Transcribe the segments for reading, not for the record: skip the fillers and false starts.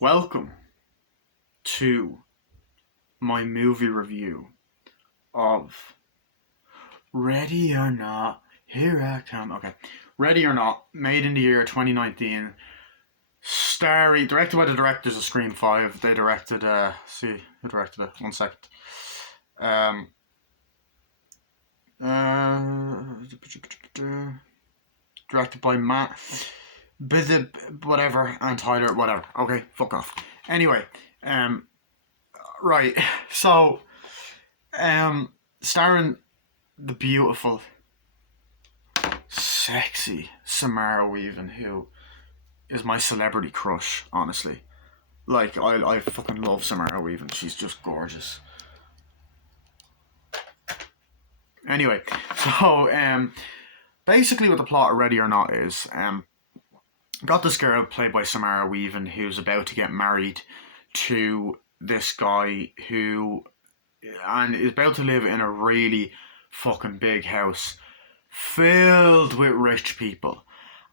Welcome to my movie review of Ready or Not. Here I come. Okay. Ready or Not, made in the year 2019. Directed by the directors of Scream 5. They directed, see who directed it? One second. Um, uh, Directed by Matt. Whatever, and Tyler, whatever. Okay, fuck off. Anyway, um, right. So, starring the beautiful, sexy Samara Weaving, who is my celebrity crush, honestly. Like, I fucking love Samara Weaving. She's just gorgeous. Anyway, so, basically what the plot of Ready or Not is, got this girl played by Samara Weaving who's about to get married to this guy who, and is about to live in a really fucking big house filled with rich people.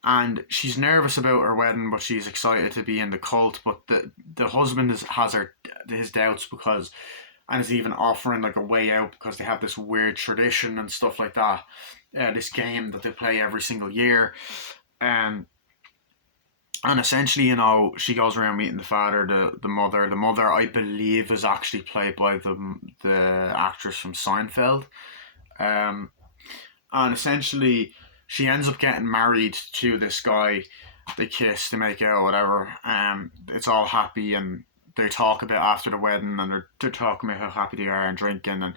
And she's nervous about her wedding, but she's excited to be in the cult. But the husband has his doubts because, and is even offering like a way out because they have this weird tradition and stuff like that. This game that they play every single year, um, and essentially, she goes around meeting the father, the mother. The mother, I believe, is actually played by the actress from Seinfeld. Um, and essentially she ends up getting married to this guy. They kiss, they make out, whatever. It's all happy, and they talk about after the wedding, and they're talking about how happy they are and drinking, and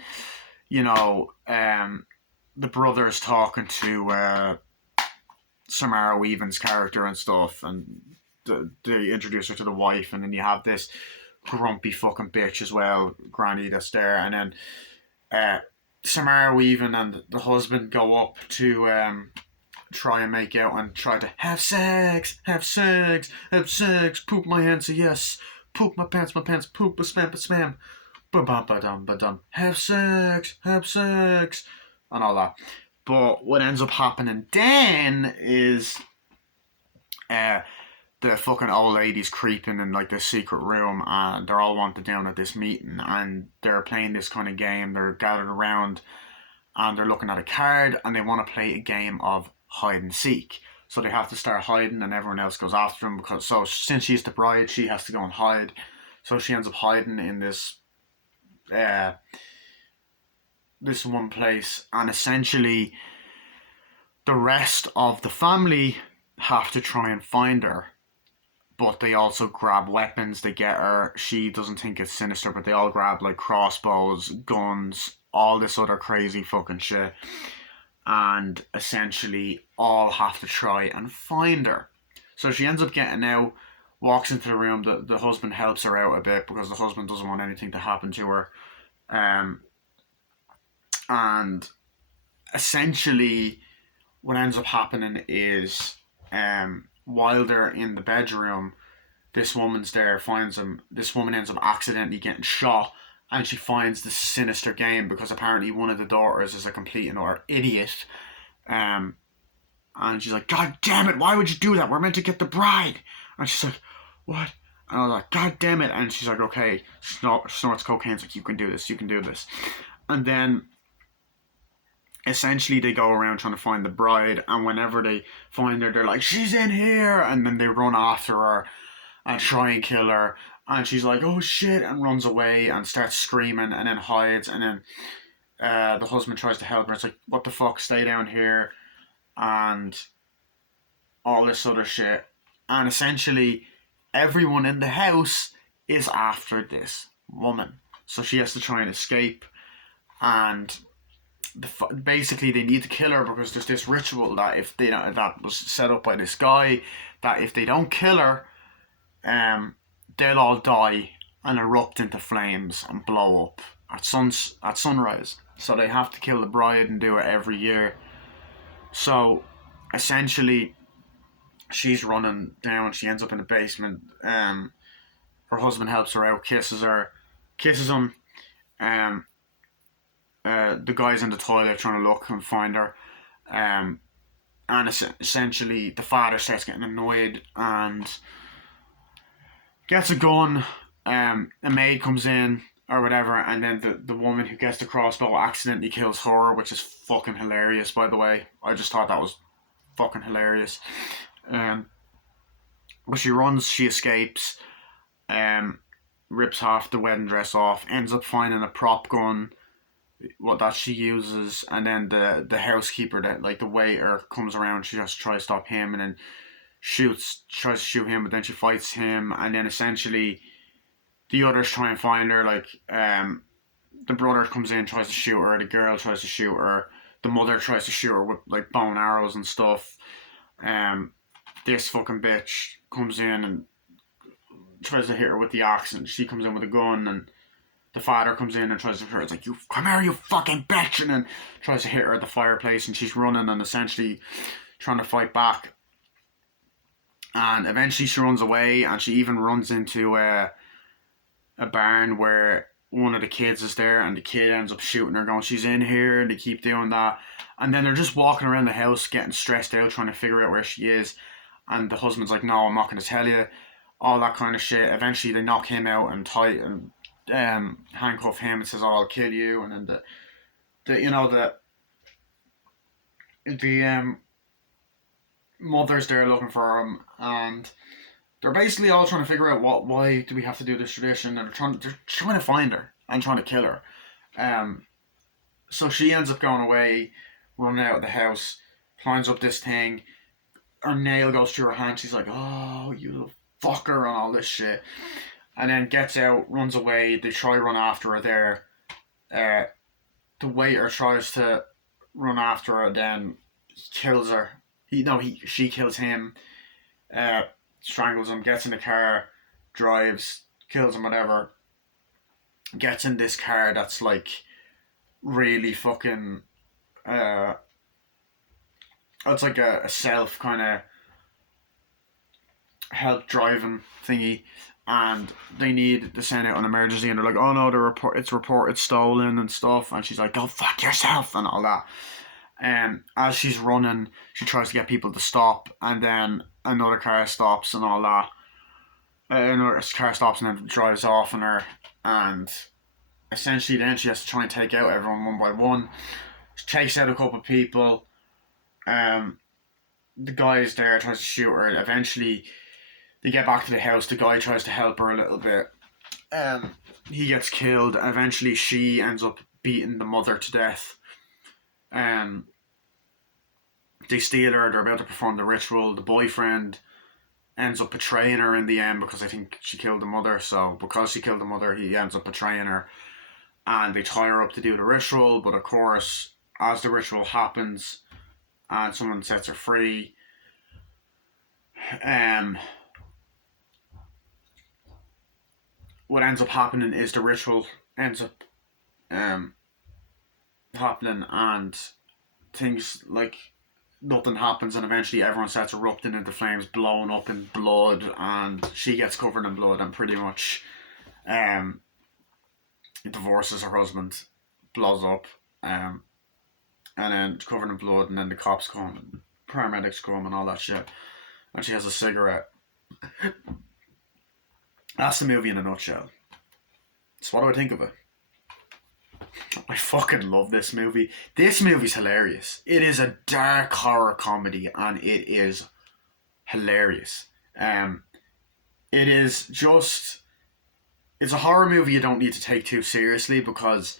you know, the brother's talking to Samara Weaving's character and stuff, and they introduce her to the wife, and then you have this grumpy fucking bitch as well, Granny, that's there, and then uh, Samara Weaving and the husband go up to try and make out and try to have sex, have sex, have sex, poop my hands, yes, poop my pants, poop a spam, ba ba dum ba dum, have sex, and all that. But what ends up happening then is uh, the fucking old lady's creeping in like this secret room, and they're all wanted down at this meeting, and they're playing this kind of game. They're gathered around and they're looking at a card, and they want to play a game of hide and seek. So they have to start hiding, and everyone else goes after them because since she's the bride, she has to go and hide. So she ends up hiding in uh, this one place, and essentially the rest of the family have to try and find her, but they also grab weapons. They get her. She doesn't think it's sinister, but they all grab like crossbows, guns, all this other crazy fucking shit, and essentially all have to try and find her. So she ends up getting out, walks into the room. The husband helps her out a bit because the husband doesn't want anything to happen to her. Um, and essentially, what ends up happening is while they're in the bedroom, this woman's there, finds him. This woman ends up accidentally getting shot, and she finds this sinister game because apparently one of the daughters is a complete and utter idiot. Um, and she's like, God damn it, why would you do that? We're meant to get the bride. And she's like, what? And I was like, God damn it. And she's like, okay, snorts cocaine. It's like, you can do this, you can do this. And then essentially they go around trying to find the bride, and whenever they find her, they're like, she's in here, and then they run after her and try and kill her, and she's like, oh shit, and runs away and starts screaming, and then hides, and then the husband tries to help her. It's like, what the fuck, stay down here, and all this other shit. And essentially everyone in the house is after this woman, so she has to try and escape. And basically they need to kill her because there's this ritual that if they don't, that was set up by this guy, that if they don't kill her, they'll all die and erupt into flames and blow up at sunrise. So they have to kill the bride and do it every year. So essentially, she's running down. She ends up in the basement. Her husband helps her out, kisses him. Um, the guy's in the toilet trying to look and find her. Um, and essentially, the father starts getting annoyed, and gets a gun. A maid comes in or whatever, and then the woman who gets the crossbow accidentally kills her, which is fucking hilarious. By the way, I just thought that was fucking hilarious. Um, but she runs, she escapes. Um, rips half the wedding dress off. Ends up finding a prop gun, what that she uses, and then the housekeeper, that like the waiter, comes around. She just tries to stop him, and then tries to shoot him, but then she fights him, and then essentially the others try and find her. Like the brother comes in, tries to shoot her. The girl tries to shoot her. The mother tries to shoot her with like bow and arrows and stuff. Um, this fucking bitch comes in and tries to hit her with the axe, and she comes in with a gun, and the father comes in and tries to hit her. It's like, you come here, you fucking bitch, and then tries to hit her at the fireplace, and she's running and essentially trying to fight back. And eventually she runs away, and she even runs into a barn where one of the kids is there, and the kid ends up shooting her, going, she's in here, and they keep doing that. And then they're just walking around the house getting stressed out, trying to figure out where she is. And the husband's like, no, I'm not going to tell you. All that kind of shit. Eventually they knock him out and handcuff him and says, oh, I'll kill you. And then the mother's there looking for him, and they're basically all trying to figure out why do we have to do this tradition, and they're trying to find her and trying to kill her. So she ends up going away, running out of the house, climbs up this thing. Her nail goes through her hand. She's like, "Oh, you little fucker," and all this shit. And then gets out, runs away. They try to run after her there. The waiter tries to run after her, then he kills her. She kills him. Strangles him. Gets in the car, drives, kills him. Whatever. Gets in this car that's like really fucking. It's like a self kind of help driving thingy, and they need to send out an emergency, and they're like, oh no, it's reported stolen and stuff, and she's like, go fuck yourself and all that. And as she's running, she tries to get people to stop, and then another car stops and all that. Another car stops and then drives off on her, and essentially then she has to try and take out everyone one by one. She takes out a couple of people. The guy's there, tries to shoot her. Eventually they get back to the house. The guy tries to help her a little bit. He gets killed. Eventually she ends up beating the mother to death. They steal her. They're about to perform the ritual. The boyfriend ends up betraying her in the end, because I think she killed the mother. So because she killed the mother, he ends up betraying her, and they tie her up to do the ritual. But of course, as the ritual happens and someone sets her free, what ends up happening is the ritual ends up happening, and things like nothing happens, and eventually everyone starts erupting into flames, blowing up in blood, and she gets covered in blood and pretty much divorces her husband, blows up, and then covered in blood, and then the cops come and paramedics come and all that shit, and she has a cigarette. That's the movie in a nutshell. So what do I think of it? I fucking love this movie. This movie's hilarious. It is a dark horror comedy, and it is hilarious. It is just... It's a horror movie you don't need to take too seriously, because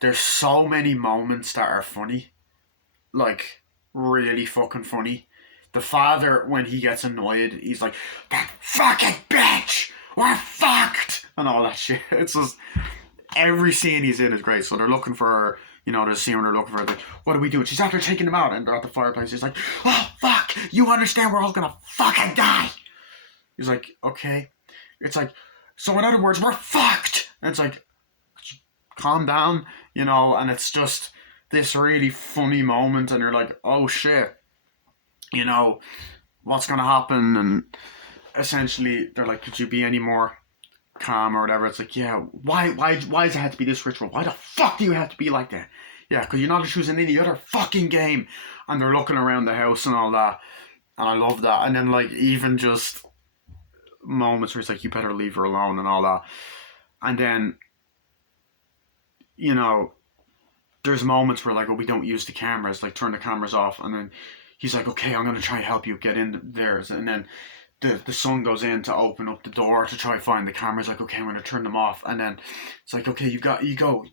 there's so many moments that are funny. Like, really fucking funny. The father, when he gets annoyed, he's like, that fucking bitch! We're fucked! And all that shit. It's just... Every scene he's in is great. So they're looking for her, there's a scene where they're looking for her, like, what do we do? She's after taking them out, and they're at the fireplace. He's like, oh, fuck! You understand we're all gonna fucking die! He's like, okay. It's like, so in other words, we're fucked! And it's like, calm down, and it's just this really funny moment, and you're like, oh shit, what's gonna happen? And essentially, they're like, could you be any more calm or whatever? It's like, yeah, why does it have to be this ritual? Why the fuck do you have to be like that? Yeah, because you're not choosing any other fucking game. And they're looking around the house and all that, and I love that. And then, like, even just moments where he's like, you better leave her alone and all that. And then, you know, there's moments where like, oh, we don't use the cameras, like turn the cameras off. And then he's like, okay, I'm going to try and help you get in there. And then the son goes in to open up the door to try to find the cameras. Like, okay, I'm going to turn them off. And then it's like, okay, you go.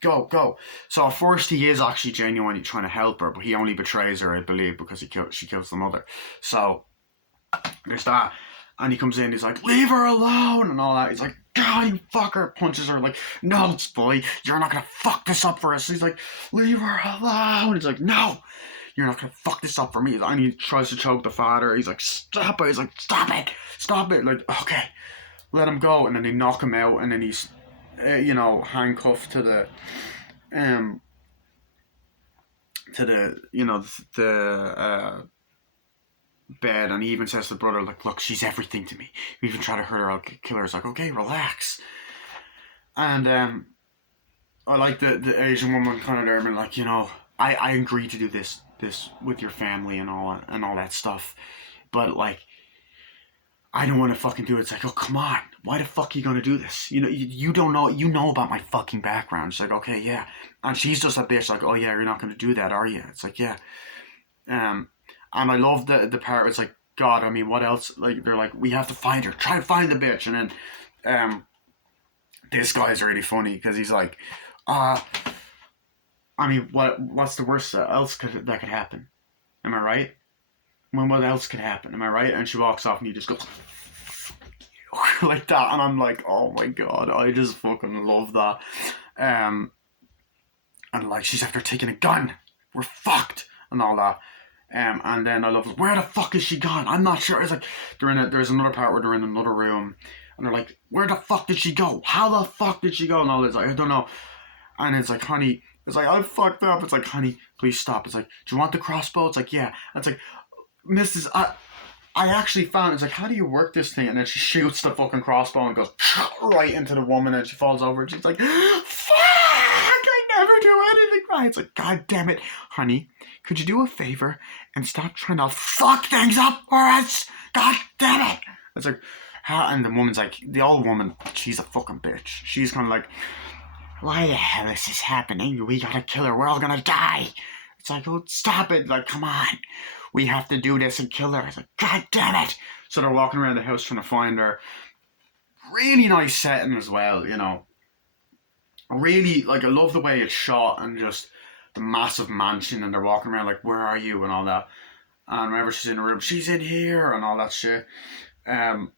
So at first he is actually genuinely trying to help her, but he only betrays her, I believe, because she kills the mother. So there's that. And he comes in, he's like, leave her alone and all that. He's like, God, you fucker. Punches her like, no, boy, you're not going to fuck this up for us. He's like, leave her alone. He's like, no, you're not going to fuck this up for me. And he tries to choke the father. He's like, stop it. He's like, stop it. Like, okay, let him go. And then they knock him out. And then he's, handcuffed to the, bed, and he even says to the brother, like, look, she's everything to me. You even try to hurt her, I'll kill her. It's like, okay, relax. And I like the Asian woman kind of there being like, I agree to do this with your family and all that stuff, but like, I don't want to fucking do it. It's like, oh, come on, why the fuck are you gonna do this? You don't know, about my fucking background. It's like, okay, yeah. And she's just a bitch, like, oh yeah, you're not gonna do that, are you? It's like, yeah. And I love the part. It's like, God, I mean, what else? Like, they're like, we have to find her. Try to find the bitch. And then, this guy's really funny because he's like, I mean, what's the worst else that could happen? Am I right? What else could happen? Am I right? And she walks off, and he just goes like that, and I'm like, oh my God, I just fucking love that. And like, she's after taking a gun. We're fucked and all that. And then I love, where the fuck is she gone? I'm not sure. It's like, there's another part where they're in another room, and they're like, where the fuck did she go? How the fuck did she go? And all this, like, I don't know. And it's like, honey, it's like, I fucked up. It's like, honey, please stop. It's like, do you want the crossbow? It's like, yeah. And it's like, Mrs. I actually found, it's like, how do you work this thing? And then she shoots the fucking crossbow and goes right into the woman, and she falls over, and she's like, fuck, I never do anything right. It's like, God damn it, honey, could you do a favor and stop trying to fuck things up for us? God damn it. It's like, how? And the woman's like, the old woman, she's a fucking bitch. She's kind of like, why the hell is this happening? We gotta kill her. We're all gonna die. It's like, oh, stop it. Like, come on. We have to do this and kill her. It's like, God damn it. So they're walking around the house trying to find her. Really nice setting as well, Really, like, I love the way it's shot, and just the massive mansion, and they're walking around like, where are you, and all that. And whenever she's in a room, she's in here, and all that shit. And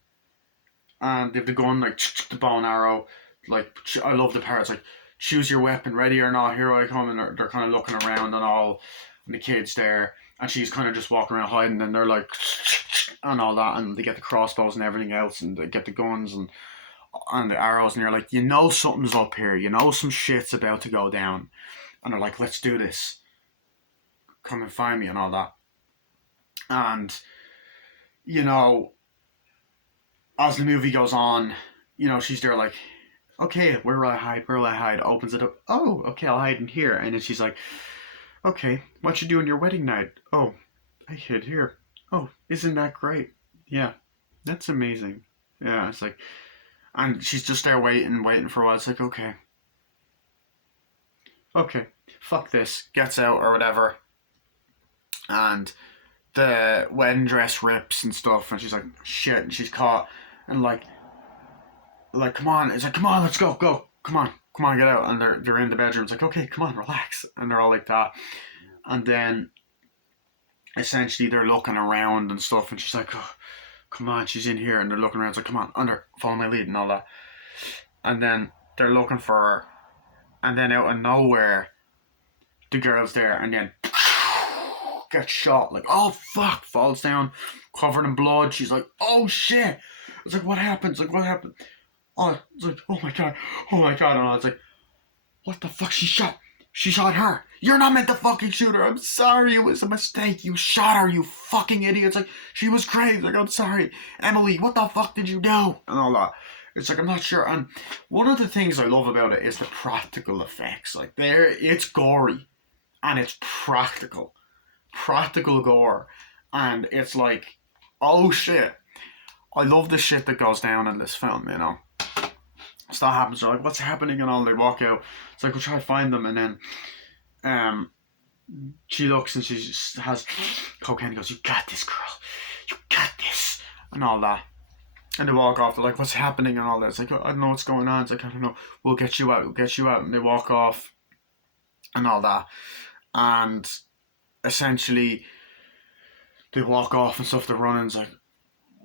they have the gun, like, the bow and arrow. Like, I love the part. It's like, choose your weapon, ready or not, here I come. And they're kind of looking around and all, and the kid's there, and she's kind of just walking around hiding, and they're like, and all that, and they get the crossbows and everything else, and they get the guns and the arrows, and you're like, something's up here, some shit's about to go down. And they're like, let's do this, come and find me, and all that. And as the movie goes on, she's there like, okay, where will I hide? Opens it up, oh, okay, I'll hide in here. And then she's like, okay, what you do on your wedding night? Oh, I hid here. Oh, isn't that great? Yeah, that's amazing. Yeah, it's like, and she's just there waiting for a while. It's like, okay, fuck this. Gets out or whatever. And the wedding dress rips and stuff, and she's like, shit, and she's caught. And like, come on. It's like, come on, let's go. Come on, get out. And they're in the bedroom. It's like, okay, come on, relax. And they're all like that. And then essentially they're looking around and stuff, and she's like, oh, come on, she's in here. And they're looking around. It's like, come on, under, follow my lead and all that. And then they're looking for her, and then out of nowhere, the girl's there, and then gets shot. Like, oh fuck, falls down, covered in blood. She's like, oh shit. It's like, what happened? It's like, what happened? Oh, it's like, oh my god. And I was like, what the fuck? She shot her. You're not meant to fucking shoot her. I'm sorry, it was a mistake. You shot her, you fucking idiot. It's like, she was crazy. Like, I'm sorry. Emily, what the fuck did you do? And all that. It's like, I'm not sure. And one of the things I love about it is the practical effects. Like, it's gory, and it's practical gore. And it's like, oh shit. I love the shit that goes down in this film, you know. So that happens, they're like, what's happening? And all, they walk out. It's like, we'll try to find them. And then she looks and she just has cocaine and goes, you got this, girl. You got this. And all that. And they walk off. They're like, what's happening? And all that. It's like, I don't know what's going on. It's like, I don't know. We'll get you out. We'll get you out. And they walk off and all that. And essentially, they walk off and stuff. They're running. It's like,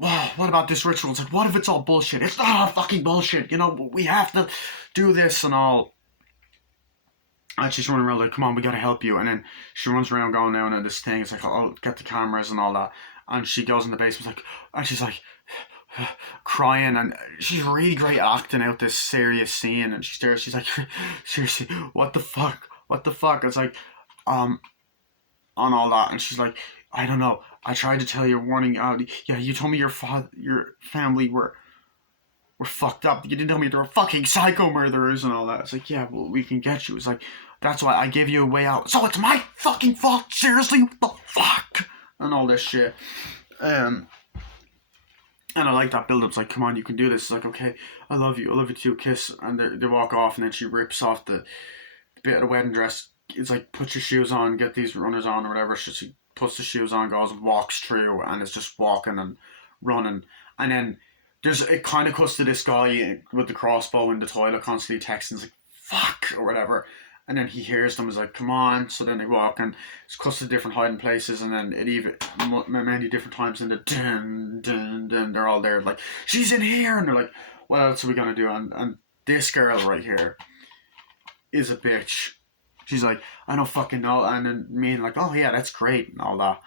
oh, what about this ritual? It's like, what if it's all bullshit? It's not all fucking bullshit. You know, we have to do this and all. And she's running around like, come on, we gotta help you. And then she runs around going down to this thing. It's like, I'll get the cameras and all that. And she goes in the basement, like, and she's like, crying. And she's really great acting out this serious scene. And she's there, she's like, seriously, what the fuck? What the fuck? It's like, on all that. And she's like, I don't know. I tried to tell you, warning out. Yeah, you told me your family were fucked up. You didn't tell me they were fucking psycho murderers and all that. It's like, yeah, well, we can get you. It's like, that's why I gave you a way out. So it's my fucking fault? Seriously? What the fuck? And all this shit. And I like that build up. It's like, come on, you can do this. It's like, okay, I love you too, kiss. And they walk off, and then she rips off the bit of the wedding dress. It's like, put your shoes on, get these runners on or whatever. So she puts the shoes on, goes and walks through, and it's just walking and running. And then it kind of cuts to this guy with the crossbow in the toilet constantly texting, like, fuck, or whatever. And then he hears them, he's like, come on. So then they walk, and it's cuts to different hiding places, and then it even, many different times in the dun, dun, dun, they're all there, like, she's in here, and they're like, what else are we gonna do? And this girl right here is a bitch. She's like, I don't fucking know. And then me like, oh yeah, that's great and all that.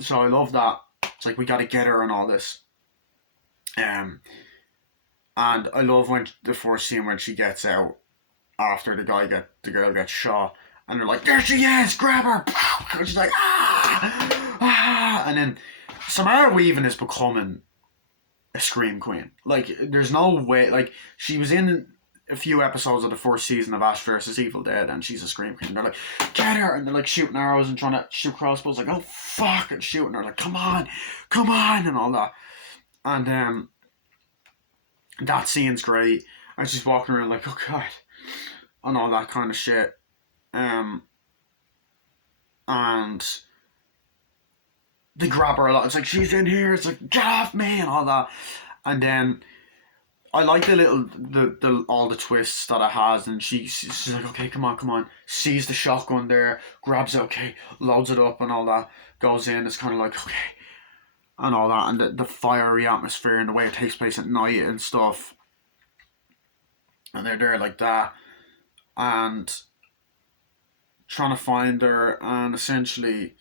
So I love that. It's like, we gotta get her and all this. And I love when the first scene when she gets out after the girl gets shot, and they're like, there she is, grab her. And she's like, ah. And then Samara Weaving is becoming a scream queen. Like, there's no way. Like, she was in a few episodes of the first season of Ash vs. Evil Dead, and she's a scream queen. They're like, get her, and they're like shooting arrows and trying to shoot crossbows, like, oh fuck, and shooting her, like, come on, and all that. And that scene's great, and she's walking around like, oh god, and all that kind of shit. And they grab her a lot. It's like, she's in here. It's like, get off me, and all that. And then I like the all the twists that it has, and she's like, okay, come on, sees the shotgun there, grabs it, okay, loads it up and all that, goes in. It's kind of like, okay, and all that, and the fiery atmosphere and the way it takes place at night and stuff, and they're there like that, and trying to find her, and essentially,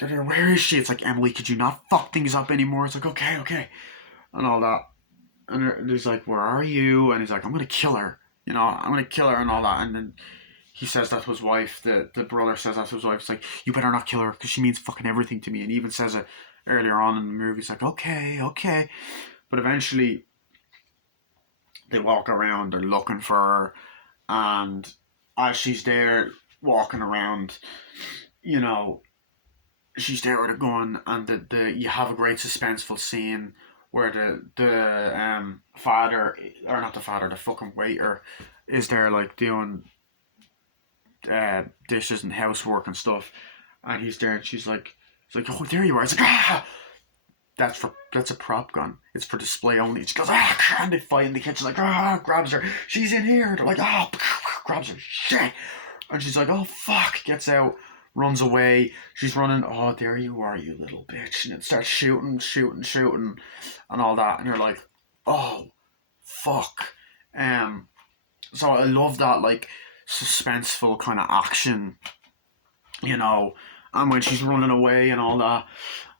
where is she? It's like, Emily, could you not fuck things up anymore? It's like, okay, and all that. And he's like, where are you? And he's like, I'm going to kill her. You know, I'm going to kill her and all that. And then he says that to his wife. The brother says that to his wife. It's like, you better not kill her because she means fucking everything to me. And he even says it earlier on in the movie. He's like, okay. But eventually, they walk around. They're looking for her. And as she's there walking around, you know, she's there with a gun, and you have a great suspenseful scene where the father, or not the father, the fucking waiter is there, like, doing dishes and housework and stuff, and he's there, and she's like, oh, there you are. It's like, that's a prop gun. It's for display only. She goes, and they fight in the kitchen, like, grabs her. She's in here. They're like, grabs her. Shit. And she's like, oh fuck, gets out, runs away. She's running. Oh, there you are, you little bitch. And it starts shooting, and all that. And you're like, oh, fuck. So I love that, like, suspenseful kind of action, you know. And when she's running away and all that.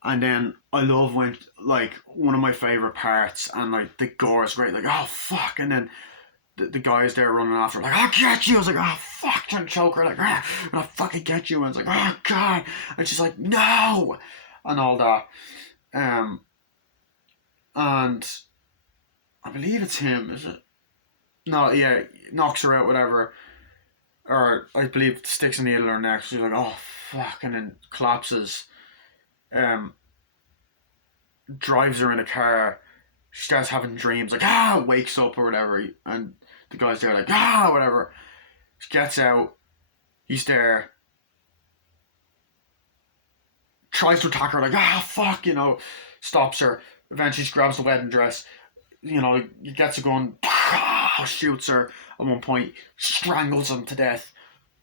And then I love when, like, one of my favourite parts, and, like, the gore is great. Like, oh, fuck. And then the guys there running after her, like, I'll get you. I was like, oh fuck, trying to choke her, like, I'll fucking get you. And it's like, oh god. And she's like, no, and all that. And I believe it's him, is it? No, yeah, knocks her out, whatever. Or I believe sticks a needle in her neck. She's like, oh fuck, and then collapses. um, drives her in a car. She starts having dreams, like, wakes up or whatever. And the guy's there, like, whatever. She gets out. He's there. Tries to attack her, like, fuck, stops her. Eventually, she grabs the wedding dress. He gets a gun, shoots her at one point, strangles him to death.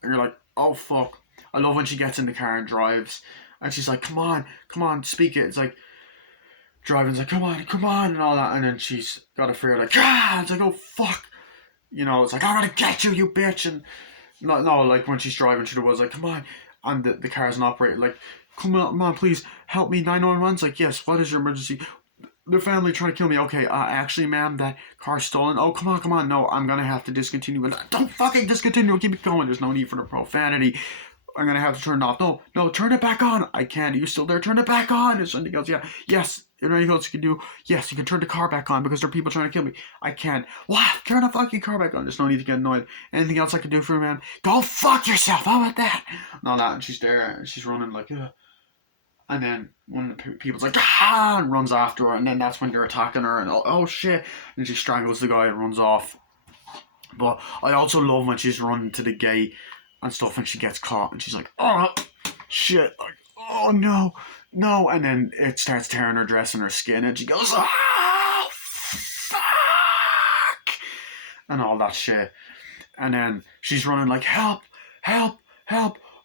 And you're like, oh, fuck. I love when she gets in the car and drives. And she's like, come on, speak it. It's like, driving's like, come on, and all that. And then she's got a fear, like, it's like, oh, fuck. It's like, I'm gonna get you, you bitch. And no, like when she's driving through the woods, like, come on. And the car's not operating, like, come on, please, help me, 911's like, yes, what is your emergency? The family trying to kill me. Okay, actually, ma'am, that car's stolen. Oh, come on, no, I'm gonna have to discontinue. Don't fucking discontinue, keep it going. There's no need for the profanity. I'm gonna have to turn it off. No, turn it back on. I can't. Are you still there? Turn it back on. And somebody goes, yeah, yes. Is there anything else you can do? Yes, you can turn the car back on because there are people trying to kill me. I can't. What? Turn the fucking car back on. There's no need to get annoyed. Anything else I can do for you, man? Go fuck yourself. How about that? And all that. And she's there and she's running like, ugh. And then one of the people's like, and runs after her. And then that's when they're attacking her. And oh shit. And she strangles the guy and runs off. But I also love when she's running to the gate and stuff and she gets caught. And she's like, oh shit. Like, oh no. And then it starts tearing her dress and her skin. And she goes, fuck. And all that shit. And then she's running like, help.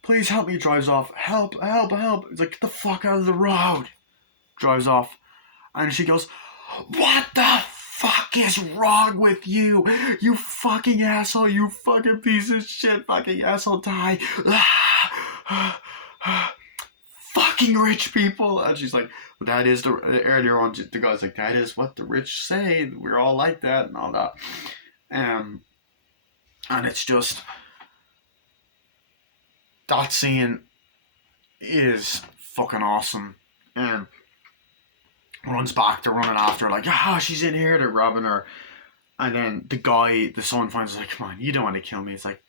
Please help me. Drives off. Help. It's like, get the fuck out of the road. Drives off. And she goes, what the fuck is wrong with you? You fucking asshole. You fucking piece of shit. Fucking asshole. Die. Fucking rich people. And she's like, well, that is earlier on, the guy's like, that is what the rich say. We're all like that and all that. And it's just, that scene is fucking awesome. And runs back, they're running after her, like, she's in here, they're robbing her. And then the son finds, like, come on, you don't want to kill me. It's like,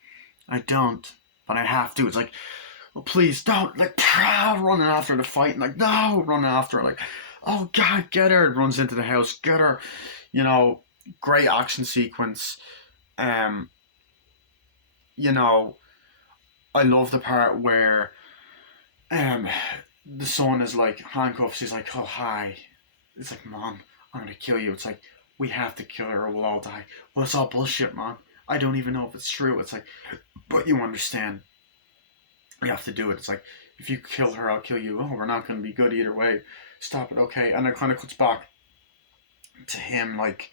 I don't, but I have to. It's like, well, please don't. Like, running after the fight, and like, no, running after her, like, oh god, get her. Runs into the house, get her. Great action sequence. I love the part where the son is like handcuffs. He's like, oh hi. It's like, Mom, I'm gonna kill you. It's like, we have to kill her or we'll all die. Well, it's all bullshit, Mom. I don't even know if it's true. It's like, but you understand. We have to do it. It's like, if you kill her, I'll kill you. Oh, we're not gonna be good either way. Stop it, okay? And it kind of cuts back to him, like,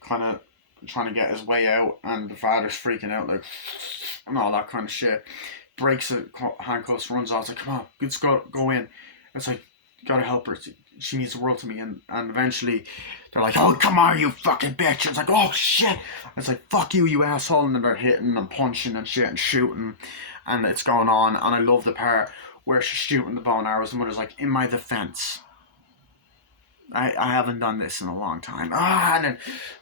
kind of trying to get his way out, and the father's freaking out, like, and all that kind of shit. Breaks the handcuffs, runs off. It's like, come on, let's go in. It's like, you gotta help her. She means the world to me. And eventually, they're like, oh, come on, you fucking bitch. It's like, oh, shit. It's like, fuck you, you asshole. And then they're hitting and punching and shit and shooting. And it's going on. And I love the part where she's shooting the bow and arrows. The mother's like, in my defense, I haven't done this in a long time. And then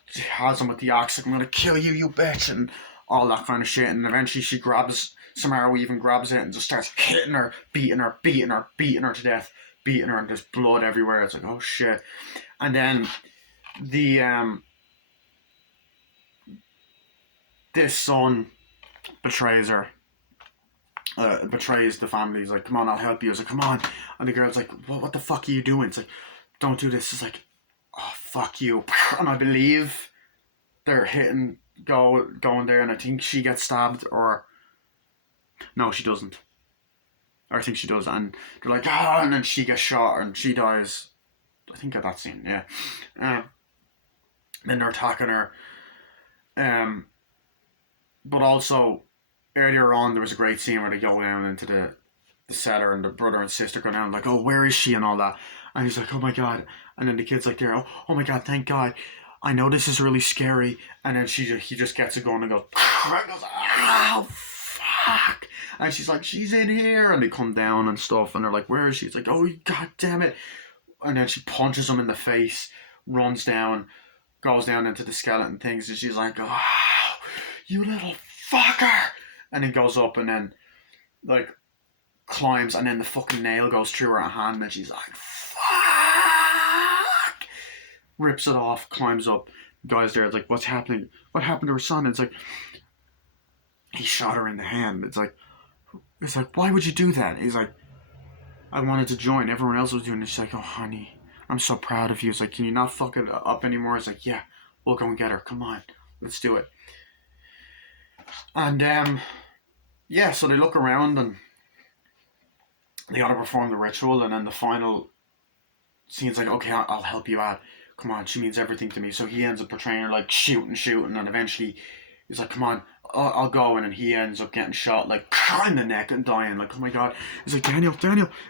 she has him with the axe, like, I'm gonna kill you, you bitch. And all that kind of shit. And eventually she grabs, Samara Weaving grabs it and just starts hitting her, beating her to death. Beating her and there's blood everywhere. It's like, oh shit. And then this son betrays her. Betrays the family. He's like, come on, I'll help you. He's like, come on. And the girl's like, what the fuck are you doing? It's like, don't do this. It's like, oh, fuck you. And I believe they're going there, and I think she gets stabbed, or no, she doesn't. Or I think she does, and they're like, and then she gets shot and she dies. I think at that scene, yeah. Then they're attacking her. But also, earlier on, there was a great scene where they go down into the cellar, and the brother and sister go down, like, oh, where is she, and all that. And he's like, oh my god. And then the kid's like, there, oh my god, thank god. I know this is really scary. And then he just gets it going and goes, oh, fuck. And she's like, she's in here. And they come down and stuff, and they're like, where is she? It's like, oh, god damn it. And then she punches him in the face, runs down, goes down into the skeleton things, and she's like, oh, you little fucker. And then goes up, and then, like, climbs, and then the fucking nail goes through her hand, and she's like, fuck! Rips it off, climbs up. The guy's there, it's like, what's happening? What happened to her son? It's like, he shot her in the hand. It's like, why would you do that? He's like, I wanted to join. Everyone else was doing it. She's like, oh, honey, I'm so proud of you. It's like, can you not fuck it up anymore? It's like, yeah, we'll go and get her. Come on, let's do it. And yeah, so they look around and they gotta perform the ritual, and then the final scene's like, okay, I'll help you out. Come on, she means everything to me. So he ends up portraying her like shooting, and eventually he's like, come on, I'll go, and then he ends up getting shot like in the neck and dying. Like, oh my god. He's like, Daniel.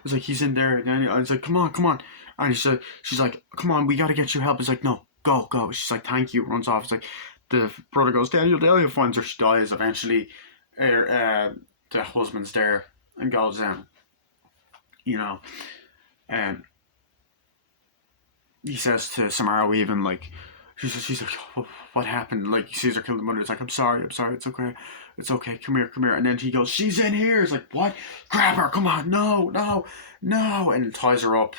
It's like, he's in there, Daniel. And he's like, come on. And she's like, come on, we gotta get you help. He's like, no, go. She's like, thank you. Runs off. It's like, the brother goes, Daniel finds her. She dies eventually. The husband's there and goes, you know, and he says to Samara Weaving, like, she's like, oh, what happened? Like, he sees her kill the mother. It's like, I'm sorry, it's okay, come here. And then he goes, she's in here. It's like, what? Grab her, come on, no. And he ties her up.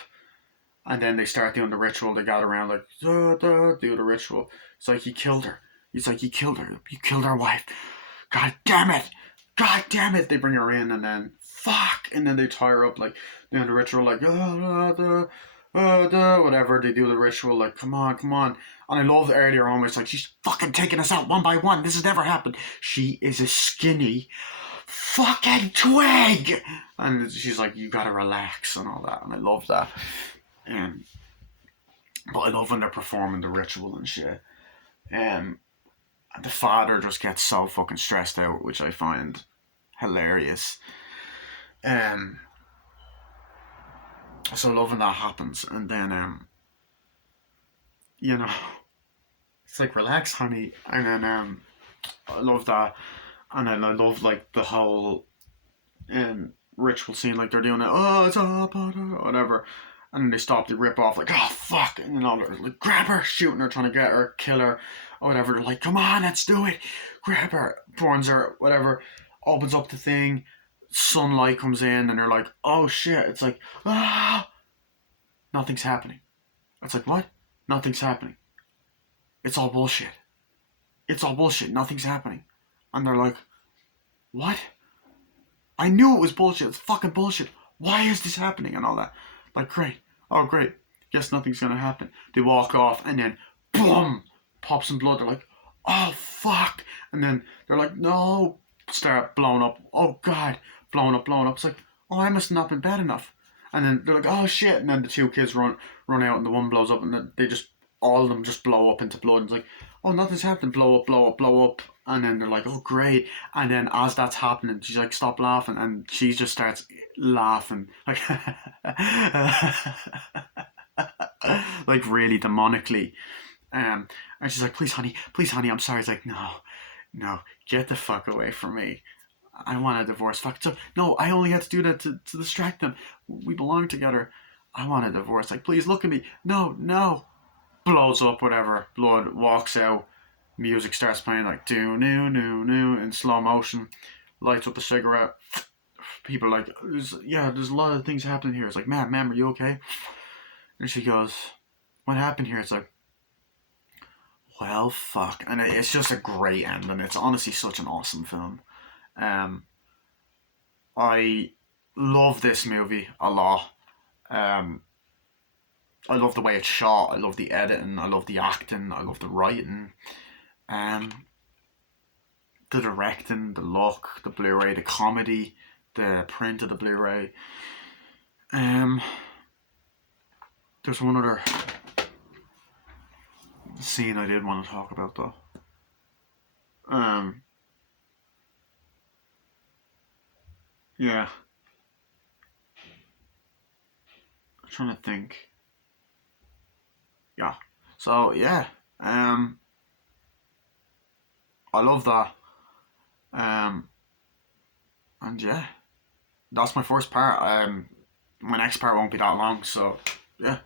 And then they start doing the ritual. They gather around, like, do the ritual. It's like, he killed her. He's like, you killed our wife. God damn it. They bring her in, and then, fuck. And then they tie her up, like, doing the ritual, like, whatever. They do the ritual, like, come on. And I love earlier on, it's like, she's fucking taking us out one by one. This has never happened. She is a skinny fucking twig. And she's like, you gotta relax and all that. And I love that. But I love when they're performing the ritual and shit. And the father just gets so fucking stressed out, which I find hilarious. So I love when that happens. And then, it's like, relax, honey. And then I love that. And then I love, like, the whole ritual scene, like, they're doing it, oh, it's up, whatever. And then they stop, they rip off, like, oh, fuck. And then all they're like, grab her, shooting her, trying to get her, kill her, or whatever. They're like, come on, let's do it. Grab her, burns her, whatever. Opens up the thing, sunlight comes in, and they're like, oh shit. It's like, nothing's happening. It's like, what? Nothing's happening. It's all bullshit. Nothing's happening. And they're like, what? I knew it was bullshit. It's fucking bullshit. Why is this happening? And all that. Like, great. Oh, great. Guess nothing's gonna happen. They walk off, and then, boom! Pops some blood. They're like, oh, fuck. And then they're like, no. Start blowing up. Oh, God. Blowing up. It's like, oh, I must have not been bad enough. And then they're like, oh, shit. And then the two kids run out, and the one blows up, and then all of them just blow up into blood. And it's like, oh, nothing's happened. Blow up. And then they're like, oh, great. And then as that's happening, she's like, stop laughing. And she just starts laughing. Like, like really demonically. And she's like, please, honey, I'm sorry. It's like, no, get the fuck away from me. I want a divorce. Fuck. So, no, I only had to do that to distract them. We belong together. I want a divorce. Like, please look at me. No. Blows up, whatever. Blood, walks out. Music starts playing, like, do, new, in slow motion. Lights up a cigarette. People are like, there's a lot of things happening here. It's like, ma'am, are you okay? And she goes, what happened here? It's like, well, fuck. And it's just a great ending. It's honestly such an awesome film. I love this movie a lot. I love the way it's shot. I love the editing. I love the acting. I love the writing. The directing, the look, the Blu-ray, the comedy, the print of the Blu-ray. There's one other scene I did want to talk about, though. Yeah. I'm trying to think. Yeah. So, yeah. I love that. And yeah. That's my first part. My next part won't be that long, so yeah.